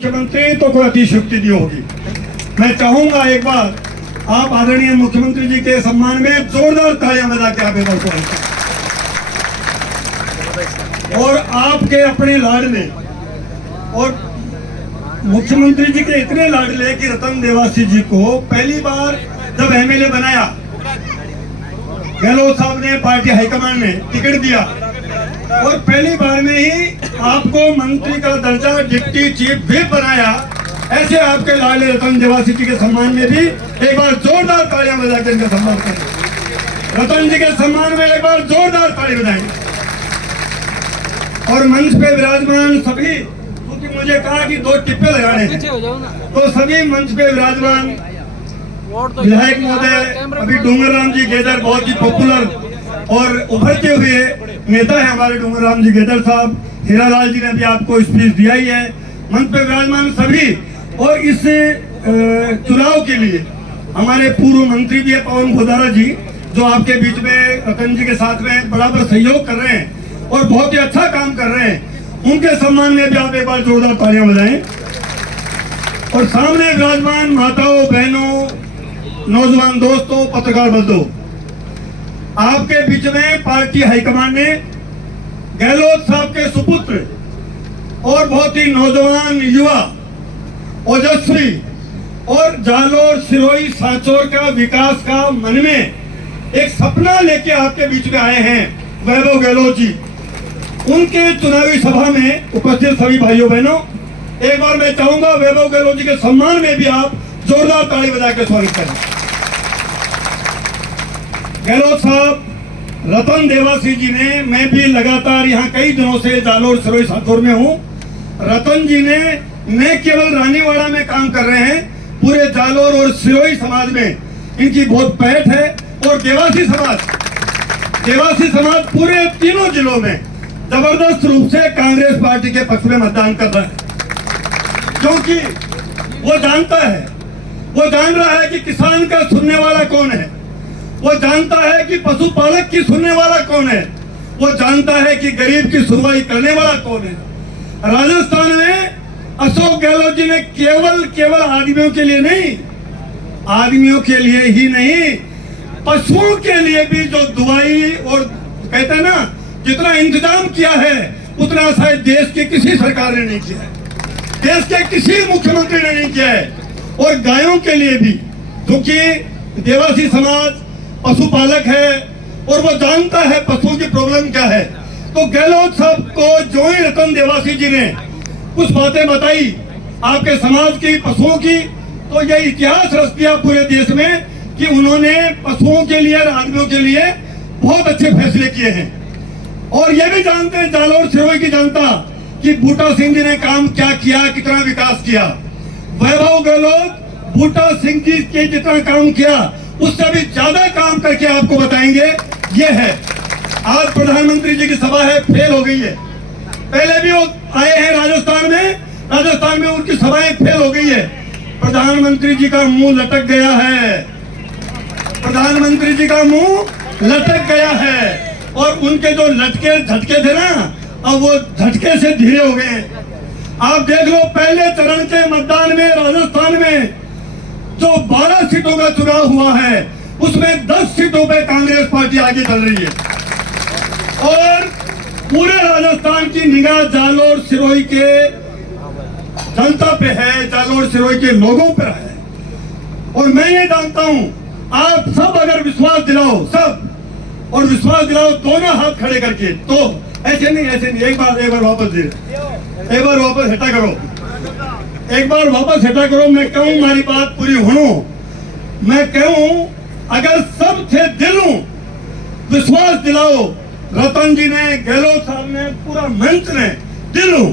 मुख्यमंत्री तो कोई अतिशयोक्ति नहीं होगी। मैं चाहूंगा एक बार आप आदरणीय मुख्यमंत्री जी के सम्मान में जोरदार तालियां बजा के आप और आपके अपने लाडले और मुख्यमंत्री जी के इतने लाडले कि रतन देवासी जी को पहली बार जब एमएलए बनाया गहलोत साहब ने पार्टी हाईकमान ने टिकट दिया और पहली बार में ही आपको मंत्री का दर्जा डिप्टी चीफ व्हिप बनाया। ऐसे आपके लाडले रतन देवासी जी के सम्मान में भी एक बार जोरदार तालियां बजा के इनका सम्मान करें। रतन जी के सम्मान में एक बार जोरदार ताली बजाएंगे। और मंच पे विराजमान सभी, क्योंकि मुझे कहा कि 2 टिप्पे लगाने हैं, तो सभी मंच पे विराजमान विधायक महोदय, अभी डूंगरराम जी गेदर बहुत ही पॉपुलर और उभरते हुए नेता है हमारे डूंगरराम जी गेदर साहब, हीरालाल जी ने भी आपको स्पीच दिया ही है। मंच पे विराजमान सभी और इस चुनाव के लिए हमारे पूर्व मंत्री भी है पवन गोदारा जी, जो आपके बीच में रतन जी के साथ में बराबर सहयोग कर रहे हैं और बहुत ही अच्छा काम कर रहे हैं। उनके सम्मान में भी आप एक बार जोरदार तालियां बजाएं। और सामने विराजमान माताओं, बहनों, नौजवान दोस्तों, पत्रकार बंधुओं, आपके बीच में पार्टी हाईकमान ने गहलोत साहब के सुपुत्र और बहुत ही नौजवान युवा ओजस्वी और जालोर सिरोही सांचौर का विकास का मन में एक सपना लेके आपके बीच में आए हैं वैभव गहलोत जी। उनके चुनावी सभा में उपस्थित सभी भाइयों बहनों, एक बार मैं चाहूंगा वैभव गहलोत जी के सम्मान में भी आप जोरदार ताली बजा के स्वागत करें। गहलोत साहब, रतन देवासी जी ने, मैं भी लगातार यहाँ कई दिनों से जालोर सिरोही सांचौर में हूँ। रतन जी ने न केवल रानीवाड़ा में काम कर रहे हैं, पूरे जालोर और सिरोही समाज में इनकी बहुत पैठ है। और देवासी समाज पूरे तीनों जिलों में जबरदस्त रूप से कांग्रेस पार्टी के पक्ष में मतदान कर रहा है, क्योंकि वो जानता है, वो जान रहा है कि किसान का सुनने वाला कौन है, वो जानता है कि पशुपालक की सुनने वाला कौन है, वो जानता है कि गरीब की सुनवाई करने वाला कौन है। राजस्थान में अशोक गहलोत जी ने केवल आदमियों के लिए नहीं, आदमियों के लिए ही नहीं, पशुओं के लिए भी जो दुआई और कहते हैं ना, जितना इंतजाम किया है उतना शायद देश के किसी सरकार ने नहीं किया है, देश के किसी मुख्यमंत्री ने नहीं किया है। और गायों के लिए भी, क्योंकि देवासी समाज पशुपालक है और वो जानता है पशुओं की प्रॉब्लम क्या है। तो गहलोत साहब को जो ही रतन देवासी जी ने कुछ बातें बताई आपके समाज की, पशुओं की, तो ये इतिहास रच दिया पूरे देश में कि उन्होंने पशुओं के लिए और आदमियों के लिए बहुत अच्छे फैसले किए हैं। और ये भी जानते हैं जालोर सिरोही की जनता कि बूटा सिंह जी ने काम क्या किया, कितना विकास किया। वैभव गहलोत बूटा सिंह जी के जितना काम किया उससे भी ज्यादा काम करके आपको बताएंगे। ये है, आज प्रधानमंत्री जी की सभा है, फेल हो गई है। पहले भी वो आए हैं राजस्थान में उनकी सभाएं फेल हो गई है। प्रधानमंत्री जी का मुंह लटक गया है, प्रधानमंत्री जी का मुंह लटक गया है। और उनके जो लटके झटके थे ना, अब वो झटके से धीरे हो गए। आप देख लो, पहले चरण के मतदान में राजस्थान में जो 12 सीटों का चुनाव हुआ है उसमें 10 सीटों पे कांग्रेस पार्टी आगे चल रही है। और पूरे राजस्थान की निगाह जालोर सिरोही के जनता पे है, जालोर सिरोही के लोगों पर है। और मैं ये जानता हूं, आप सब अगर विश्वास दिलाओ, सब और विश्वास दिलाओ दोनों हाथ खड़े करके, तो ऐसे नहीं, एक बार वापस दे, एक बार वापस हटा करो, एक बार वापस हटा करो। मैं कहूं, हमारी बात पूरी होनो, मैं कहूं अगर सब थे दिलों विश्वास दिलाओ, रतन जी ने, गहलोत साहब ने, पूरा मंच ने दिलों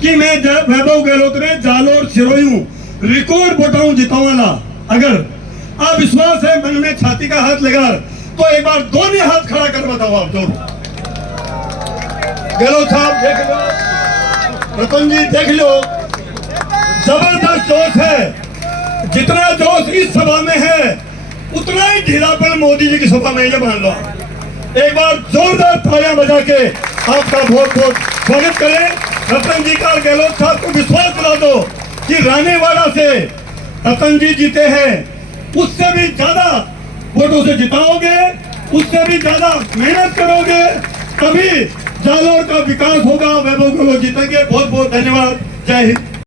कि मैं वैभव गहलोत ने जालोर सिरोही हूं, रिकॉर्ड वोटाऊं जितावाला। अगर आप विश्वास है मन में, छाती का हाथ लगा, तो एक बार दोनों हाथ खड़ा कर बताओ आप दोनों। गहलोत साहब देख लो, रतन जी देख लो, जबरदस्त जोश है। जितना जोश इस सभा में है उतना ही ढीलापन मोदी जी की सभा में, ये मान लो। एक बार जोरदार तालियां बजा के आपका बहुत बहुत स्वागत करें। रतन जी का, गहलोत साहब को विश्वास दिला दो रानेवाड़ा से रतन जी जीते हैं, उससे भी ज्यादा वोटों से जिताओगे, उससे भी ज्यादा मेहनत करोगे, तभी जालोर का विकास होगा, वैभव को जीतेंगे। बहुत बहुत धन्यवाद। जय हिंद।